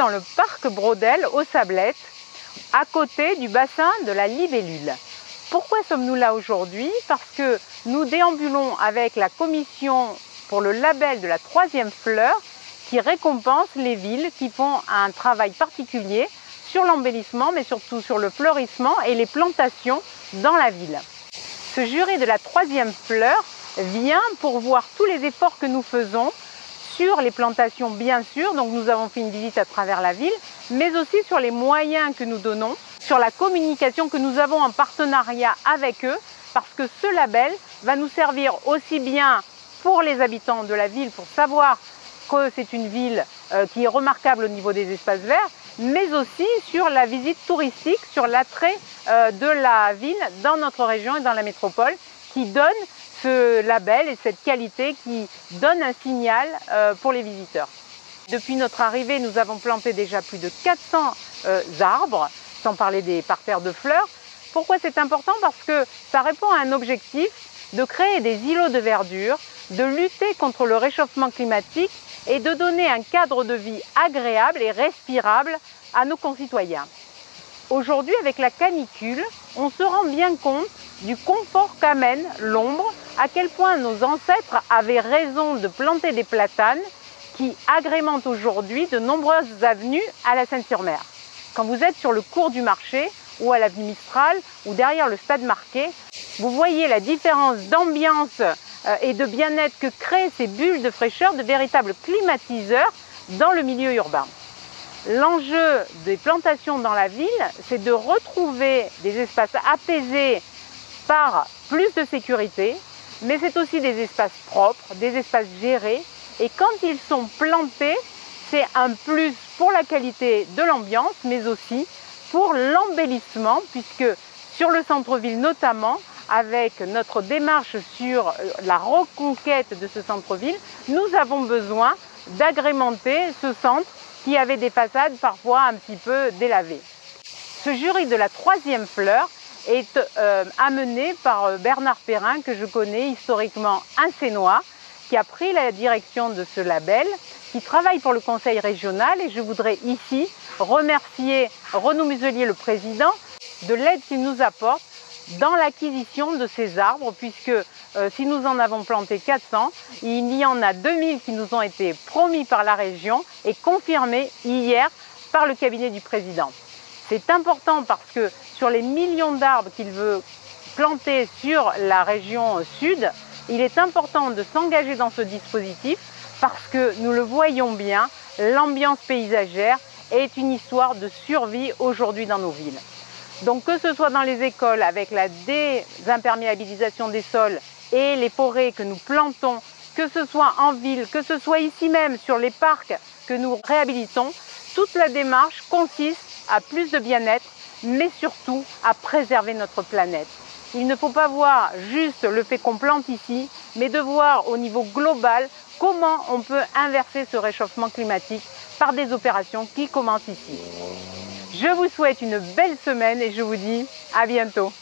dans le parc Braudel aux Sablettes, à côté du bassin de la Libellule. Pourquoi sommes-nous là aujourd'hui? Parce que nous déambulons avec la commission pour le label de la 3e fleur qui récompense les villes qui font un travail particulier sur l'embellissement, mais surtout sur le fleurissement et les plantations dans la ville. Ce jury de la 3e fleur vient pour voir tous les efforts que nous faisons sur les plantations, bien sûr, donc nous avons fait une visite à travers la ville, mais aussi sur les moyens que nous donnons, sur la communication que nous avons en partenariat avec eux, parce que ce label va nous servir aussi bien pour les habitants de la ville, pour savoir que c'est une ville qui est remarquable au niveau des espaces verts, mais aussi sur la visite touristique, sur l'attrait de la ville dans notre région et dans la métropole, qui donne ce label et cette qualité qui donne un signal pour les visiteurs. Depuis notre arrivée, nous avons planté déjà plus de 400 arbres, sans parler des parterres de fleurs. Pourquoi c'est important? Parce que ça répond à un objectif de créer des îlots de verdure, de lutter contre le réchauffement climatique et de donner un cadre de vie agréable et respirable à nos concitoyens. Aujourd'hui, avec la canicule, on se rend bien compte du confort qu'amène l'ombre, à quel point nos ancêtres avaient raison de planter des platanes qui agrémentent aujourd'hui de nombreuses avenues à la Seine-sur-Mer. Quand vous êtes sur le cours du marché ou à l'avenue Mistral ou derrière le stade Marquet, vous voyez la différence d'ambiance et de bien-être que créent ces bulles de fraîcheur, de véritables climatiseurs dans le milieu urbain. L'enjeu des plantations dans la ville, c'est de retrouver des espaces apaisés par plus de sécurité, mais c'est aussi des espaces propres, des espaces gérés. Et quand ils sont plantés, c'est un plus pour la qualité de l'ambiance, mais aussi pour l'embellissement, puisque sur le centre-ville notamment, avec notre démarche sur la reconquête de ce centre-ville, nous avons besoin d'agrémenter ce centre qui avait des façades parfois un petit peu délavées. Ce jury de la 3e fleur est amené par Bernard Perrin, que je connais historiquement un Sénois, qui a pris la direction de ce label, qui travaille pour le conseil régional, et je voudrais ici remercier Renaud Muselier, le président, de l'aide qu'il nous apporte dans l'acquisition de ces arbres, puisque si nous en avons planté 400, il y en a 2000 qui nous ont été promis par la région et confirmés hier par le cabinet du président. C'est important parce que sur les millions d'arbres qu'il veut planter sur la région sud, il est important de s'engager dans ce dispositif parce que nous le voyons bien, l'ambiance paysagère est une histoire de survie aujourd'hui dans nos villes. Donc que ce soit dans les écoles avec la désimperméabilisation des sols et les forêts que nous plantons, que ce soit en ville, que ce soit ici même sur les parcs que nous réhabilitons, toute la démarche consiste à plus de bien-être, mais surtout à préserver notre planète. Il ne faut pas voir juste le fait qu'on plante ici, mais de voir au niveau global comment on peut inverser ce réchauffement climatique par des opérations qui commencent ici. Je vous souhaite une belle semaine et je vous dis à bientôt.